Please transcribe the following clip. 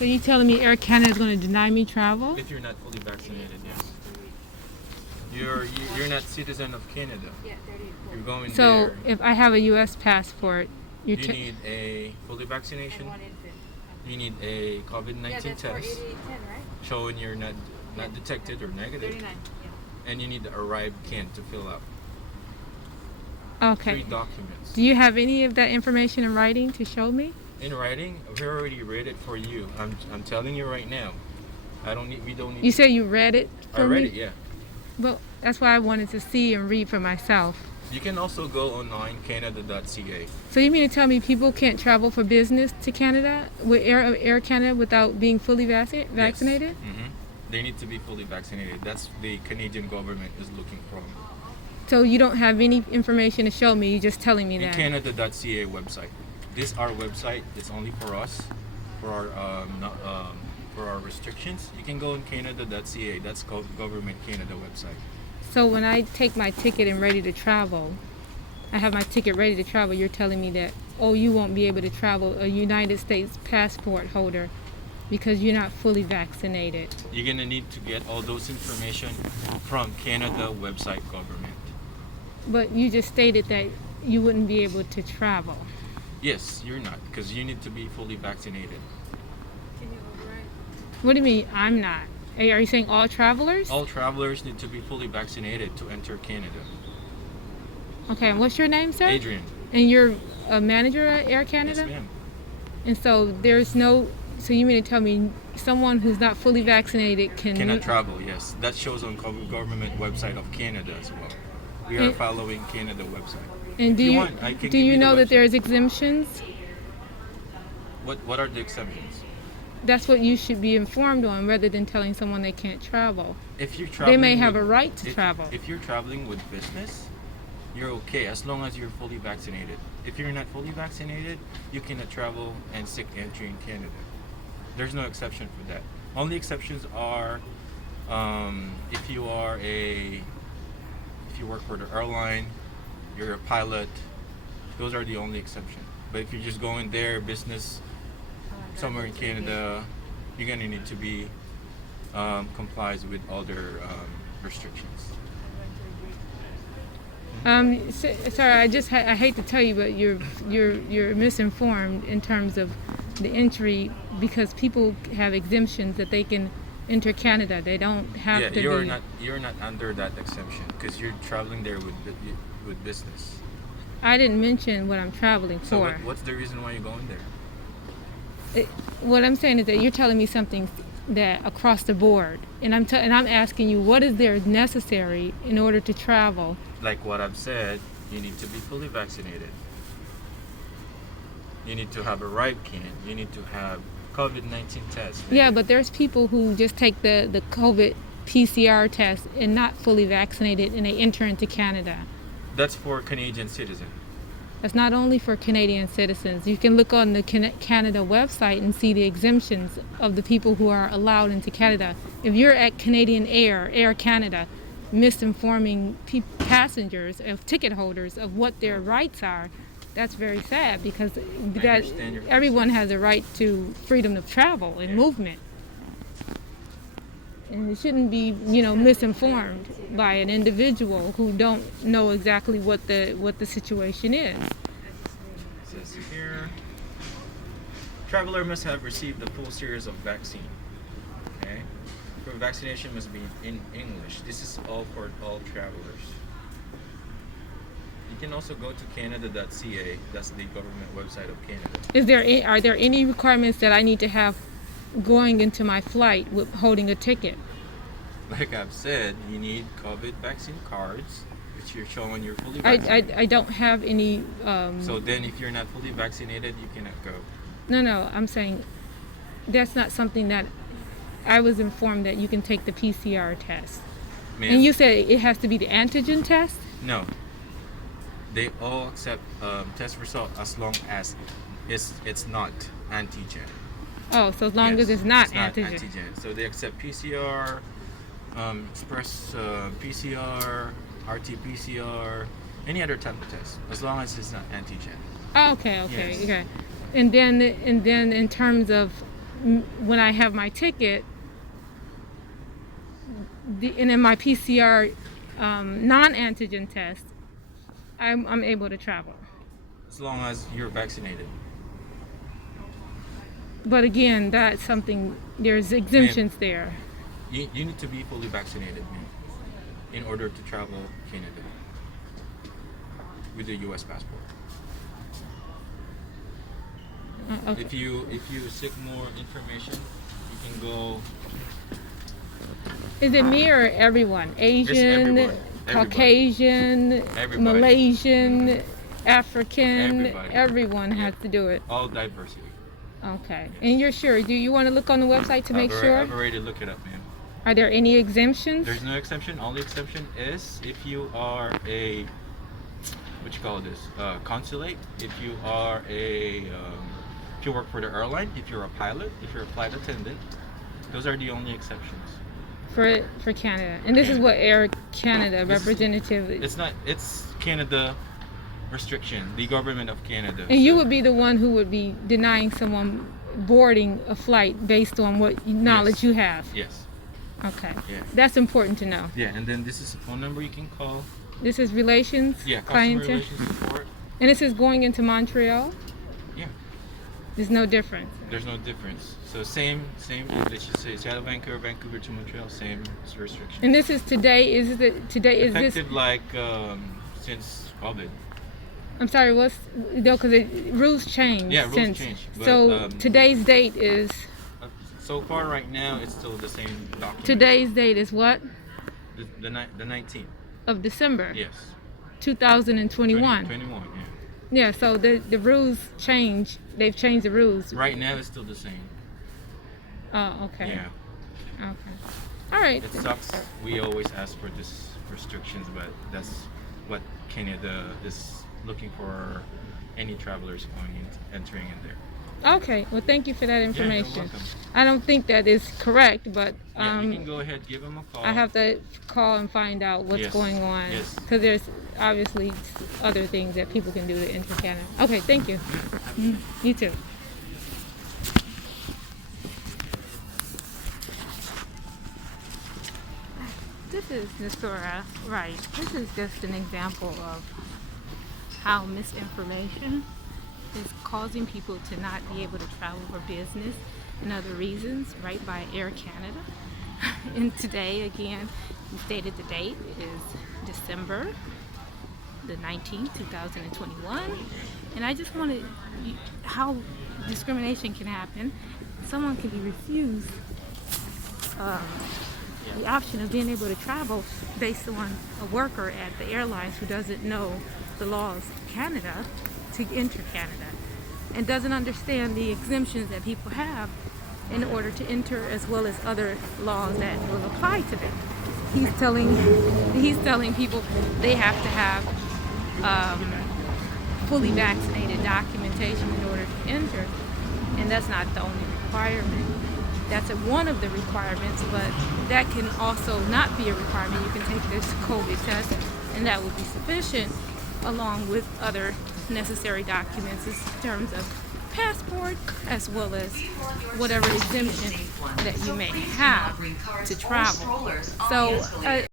So you telling me Air Canada is going to deny me travel? If you're not fully vaccinated, yes. You're not citizen of Canada. You're going So there. if I have a U.S. passport, You need a fully vaccination. You need a COVID-19 test showing you're not detected or negative. And you need the arrived can to fill out. Okay. 3 documents. Do you have any of that information in writing to show me? In writing, we already read it for you. I'm telling you right now. We don't need. You say you read it for me? I read it, yeah. Well, that's why I wanted to see and read for myself. You can also go online, canada.ca. So you mean to tell me people can't travel for business to Canada with Air Canada without being fully vaccinated? Yes. Mm-hmm. They need to be fully vaccinated. That's the Canadian government is looking for. So you don't have any information to show me, you're just telling me that? Canada.ca website. This our website. It's only for us, for our restrictions. You can go on Canada.ca. That's called Government Canada website. So when I take my ticket and ready to travel, I have my ticket ready to travel, you're telling me that, oh, you won't be able to travel, a United States passport holder, because you're not fully vaccinated. You're going to need to get all those information from Canada website government. But you just stated that you wouldn't be able to travel. Yes, you're not, because you need to be fully vaccinated. What do you mean, I'm not? Are you saying all travelers? All travelers need to be fully vaccinated to enter Canada. Okay, and what's your name, sir? Adrian. And you're a manager at Air Canada? Yes, ma'am. And so so you mean to tell me someone who's not fully vaccinated cannot travel, yes. That shows on government website of Canada as well. We are following Canada website. And do you know that there's exemptions? What are the exemptions? That's what you should be informed on, rather than telling someone they can't travel. If you're traveling, they may have a right to travel. If you're traveling with business, you're okay as long as you're fully vaccinated. If you're not fully vaccinated, you cannot travel and seek entry in Canada. There's no exception for that. Only exceptions are if you work for the airline, you're a pilot. Those are the only exceptions. But if you're just going there business somewhere in Canada, you're gonna need to be complies with all their restrictions. Sorry, I hate to tell you, but you're misinformed in terms of the entry, because people have exemptions that they can enter Canada. They don't have to. You're not under that exemption because you're traveling there with business. I didn't mention what I'm traveling for. So what's the reason why you're going there? What I'm saying is that you're telling me something that across the board, and I'm asking you, what is there necessary in order to travel? Like what I've said, you need to be fully vaccinated. You need to have a ripe can. You need to have COVID-19 test. Yeah, but there's people who just take the COVID PCR test and not fully vaccinated, and they enter into Canada. That's for Canadian citizens. That's not only for Canadian citizens. You can look on the Canada website and see the exemptions of the people who are allowed into Canada. If you're at Canadian Air Canada, misinforming passengers, of ticket holders, of what their rights are, that's very sad, because everyone has a right to freedom of travel and movement. And it shouldn't be, misinformed by an individual who don't know exactly what the situation is. It says here, traveler must have received the full series of vaccine. Okay, for vaccination must be in English. This is all for all travelers. You can also go to Canada.ca. That's the government website of Canada. Are there any requirements that I need to have going into my flight with holding a ticket? Like I've said, you need COVID vaccine cards, which you're showing you're fully vaccinated. I don't have any. So then if you're not fully vaccinated, you cannot go. No, I'm saying that's not something that I was informed that you can take the PCR test. Ma'am? And you said it has to be the antigen test? No. They all accept test result as long as it's not antigen. Oh, so as long as it's not antigen. So they accept PCR, express PCR, RT-PCR, any other type of test, as long as it's not antigen. Oh, okay. Yes. Okay. And then in terms of when I have my ticket, and in my PCR non-antigen test, I'm able to travel. As long as you're vaccinated. But again, that's something, there's exemptions there. You need to be fully vaccinated, man, in order to travel Canada with a U.S. passport. Okay. If you seek more information, you can go. Is it me or everyone? Asian, everybody. Caucasian, Everybody. Malaysian, African, Everybody. everyone has Yeah. to do it. All diversity. Okay. And you're sure? Do you want to look on the website to make sure? I've already looked it up, man. Are there any exemptions? There's no exception. Only exception is if you are a what you call this consulate. If you are if you work for the airline. If you're a pilot. If you're a flight attendant. Those are the only exceptions. For Canada. And this is what Air Canada representative. It's Canada restriction. The government of Canada. And you would be the one who would be denying someone boarding a flight based on what knowledge you have. Yes. Okay. Yeah. That's important to know. Yeah, and then this is a phone number you can call. This is relations. Yeah, customer clientele. relations support. And this is going into Montreal. Yeah. There's no difference. There's no difference. So same. Let's just say Seattle, Vancouver to Montreal, same restriction. And this is today. Is this? Effective like since COVID. I'm sorry. What's because rules change. Yeah, rules since. change. But, So today's date is. So far, right now, it's still the same document. Today's date is what? The 19th. Of December. Yes. 2021. 21. Yeah. Yeah. So the rules change. They've changed the rules. Right now, it's still the same. Oh, okay. Yeah. Okay. All right. It sucks. We always ask for this restrictions, but that's what Canada is looking for. Any travelers entering in there. Okay. Well, thank you for that Yeah, information. you're welcome. I don't think that is correct, but Yeah, you can go ahead, give them a call. I have to call and find out what's Yes. going on Yes. because there's obviously other things that people can do to enter Canada. Okay. Thank you. You too. This is Nasura, right? This is just an example of how misinformation is causing people to not be able to travel for business and other reasons, right, by Air Canada. And today, again, we stated the date is December the 19th, 2021. And I just wanted how discrimination can happen. Someone can be refused the option of being able to travel based on a worker at the airlines who doesn't know the laws of Canada to enter Canada and doesn't understand the exemptions that people have in order to enter, as well as other laws that will apply to them. He's telling people they have to have fully vaccinated documentation in order to enter, and that's not the only requirement. That's one of the requirements, but that can also not be a requirement. You can take this COVID test, and that would be sufficient, along with other necessary documents in terms of passport, as well as whatever exemption that you may have to travel. So